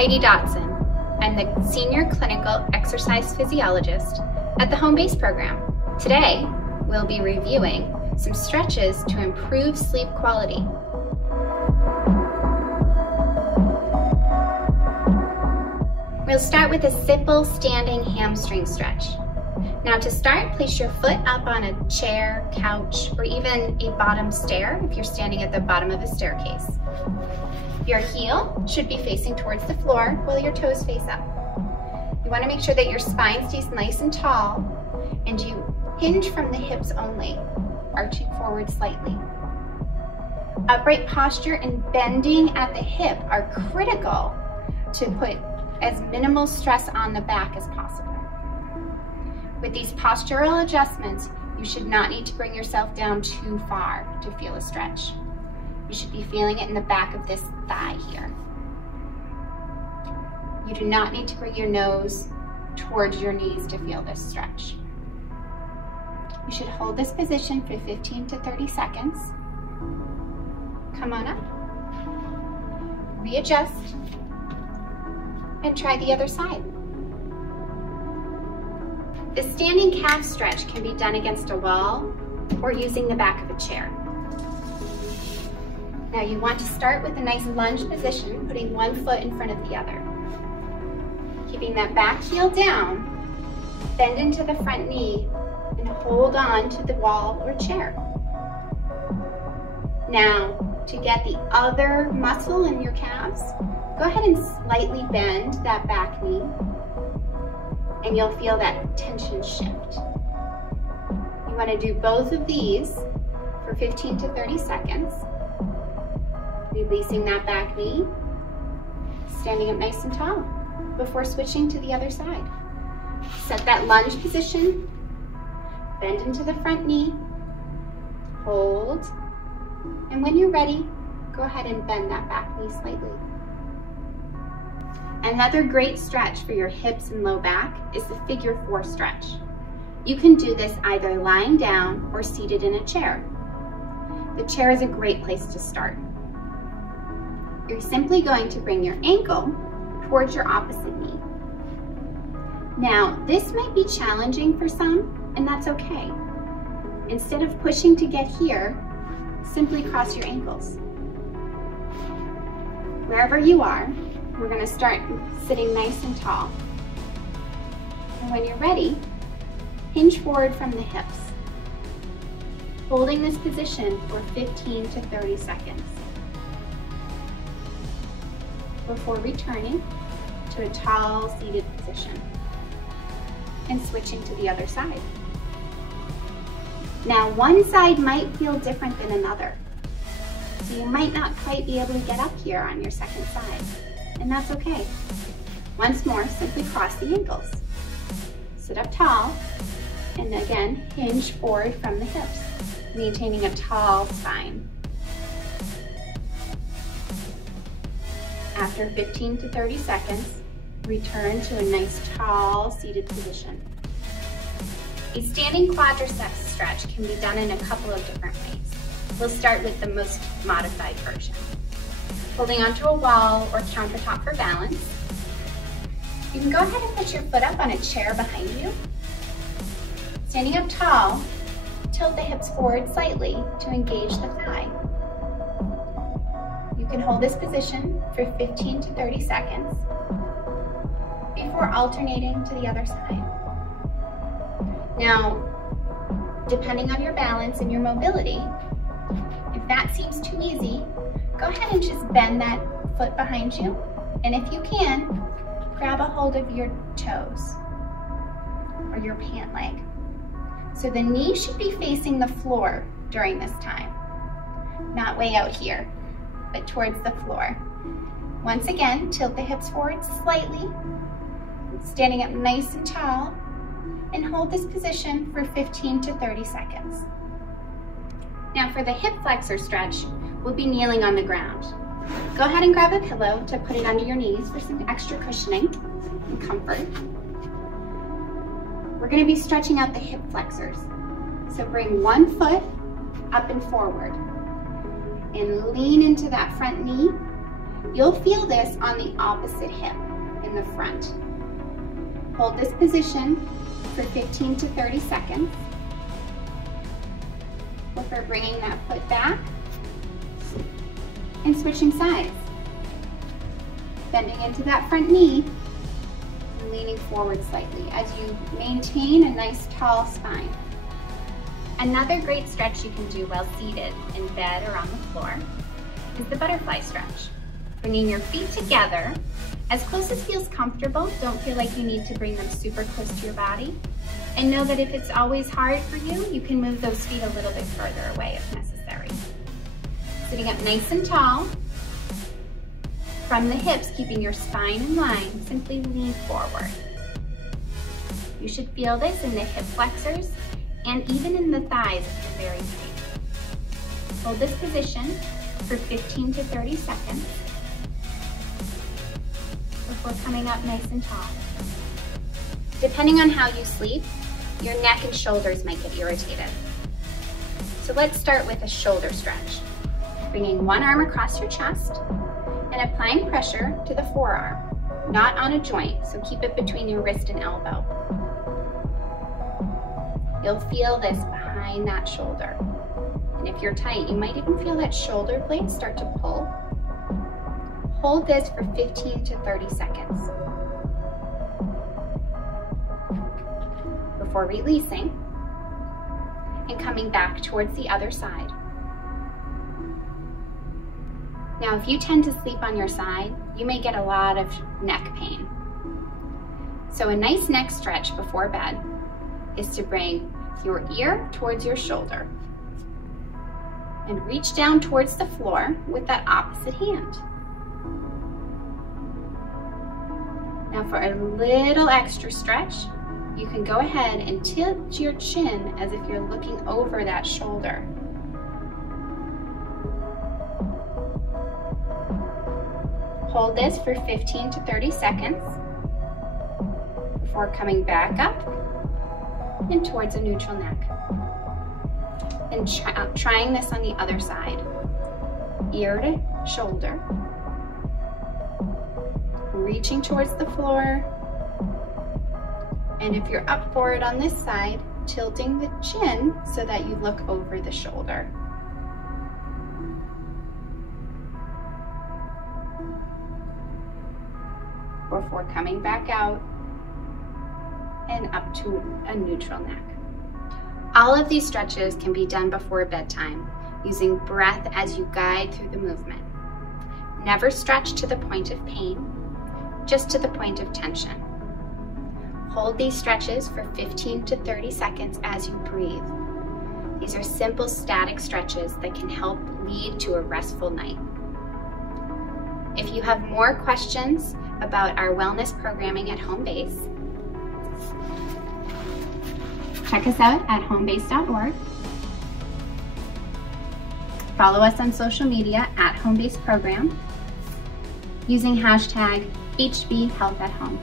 Heidi Dotson. I'm the Senior Clinical Exercise Physiologist at the Home Base Program. Today, we'll be reviewing some stretches to improve sleep quality. We'll start with a simple standing hamstring stretch. Now to start, place your foot up on a chair, couch, or even a bottom stair if you're standing at the bottom of a staircase. Your heel should be facing towards the floor while your toes face up. You want to make sure that your spine stays nice and tall and you hinge from the hips only, arching forward slightly. Upright posture and bending at the hip are critical to put as minimal stress on the back as possible. With these postural adjustments, you should not need to bring yourself down too far to feel a stretch. You should be feeling it in the back of this thigh here. You do not need to bring your nose towards your knees to feel this stretch. You should hold this position for 15 to 30 seconds. Come on up, readjust, and try the other side. The standing calf stretch can be done against a wall or using the back of a chair. Now you want to start with a nice lunge position, putting one foot in front of the other. Keeping that back heel down, bend into the front knee and hold on to the wall or chair. Now, to get the other muscle in your calves, go ahead and slightly bend that back knee and you'll feel that tension shift. You want to do both of these for 15 to 30 seconds. Releasing that back knee, standing up nice and tall before switching to the other side. Set that lunge position, bend into the front knee, hold, and when you're ready, go ahead and bend that back knee slightly. Another great stretch for your hips and low back is the figure 4 stretch. You can do this either lying down or seated in a chair. The chair is a great place to start. You're simply going to bring your ankle towards your opposite knee. Now, this might be challenging for some, and that's okay. Instead of pushing to get here, simply cross your ankles. Wherever you are, we're going to start sitting nice and tall. And when you're ready, hinge forward from the hips, holding this position for 15 to 30 seconds before returning to a tall seated position and switching to the other side. Now, one side might feel different than another, so you might not quite be able to get up here on your second side, and that's okay. Once more, simply cross the ankles. Sit up tall, and again, hinge forward from the hips, maintaining a tall spine. After 15 to 30 seconds, return to a nice tall seated position. A standing quadriceps stretch can be done in a couple of different ways. We'll start with the most modified version. Holding onto a wall or countertop for balance. You can go ahead and put your foot up on a chair behind you. Standing up tall, tilt the hips forward slightly to engage the thigh. You can hold this position for 15 to 30 seconds before alternating to the other side. Now, depending on your balance and your mobility, if that seems too easy, go ahead and just bend that foot behind you, and if you can, grab a hold of your toes or your pant leg. So the knee should be facing the floor during this time, not way out here, but towards the floor. Once again, tilt the hips forward slightly, standing up nice and tall, and hold this position for 15 to 30 seconds. Now for the hip flexor stretch, we'll be kneeling on the ground. Go ahead and grab a pillow to put it under your knees for some extra cushioning and comfort. We're going to be stretching out the hip flexors. So bring one foot up and forward and lean into that front knee You'll feel this on the opposite hip in the front. Hold this position for 15 to 30 seconds before bringing that foot back and switching sides. Bending into that front knee and leaning forward slightly as you maintain a nice tall spine. Another great stretch you can do while seated in bed or on the floor is the butterfly stretch. Bringing your feet together as close as feels comfortable. Don't feel like you need to bring them super close to your body. And know that if it's always hard for you, you can move those feet a little bit further away if necessary. Sitting up nice and tall. From the hips, keeping your spine in line, simply lean forward. You should feel this in the hip flexors and even in the thighs if you're very tight. Hold this position for 15 to 30 seconds before coming up nice and tall. Depending on how you sleep, your neck and shoulders might get irritated. So let's start with a shoulder stretch. Bringing one arm across your chest and applying pressure to the forearm, not on a joint, so keep it between your wrist and elbow. You'll feel this behind that shoulder. And if you're tight, you might even feel that shoulder blade start to pull. Hold this for 15 to 30 seconds before releasing and coming back towards the other side. Now, if you tend to sleep on your side, you may get a lot of neck pain. So a nice neck stretch before bed is to bring your ear towards your shoulder and reach down towards the floor with that opposite hand. Now for a little extra stretch, you can go ahead and tilt your chin as if you're looking over that shoulder. Hold this for 15 to 30 seconds before coming back up and towards a neutral neck. And trying this on the other side. Ear to shoulder. Reaching towards the floor. And if you're up for it on this side, tilting the chin so that you look over the shoulder. Before coming back out and up to a neutral neck. All of these stretches can be done before bedtime, using breath as you guide through the movement. Never stretch to the point of pain, just to the point of tension. Hold these stretches for 15 to 30 seconds as you breathe. These are simple static stretches that can help lead to a restful night. If you have more questions about our wellness programming at Home Base, check us out at homebase.org. Follow us on social media at Home Base Program using hashtag HB Health at Home.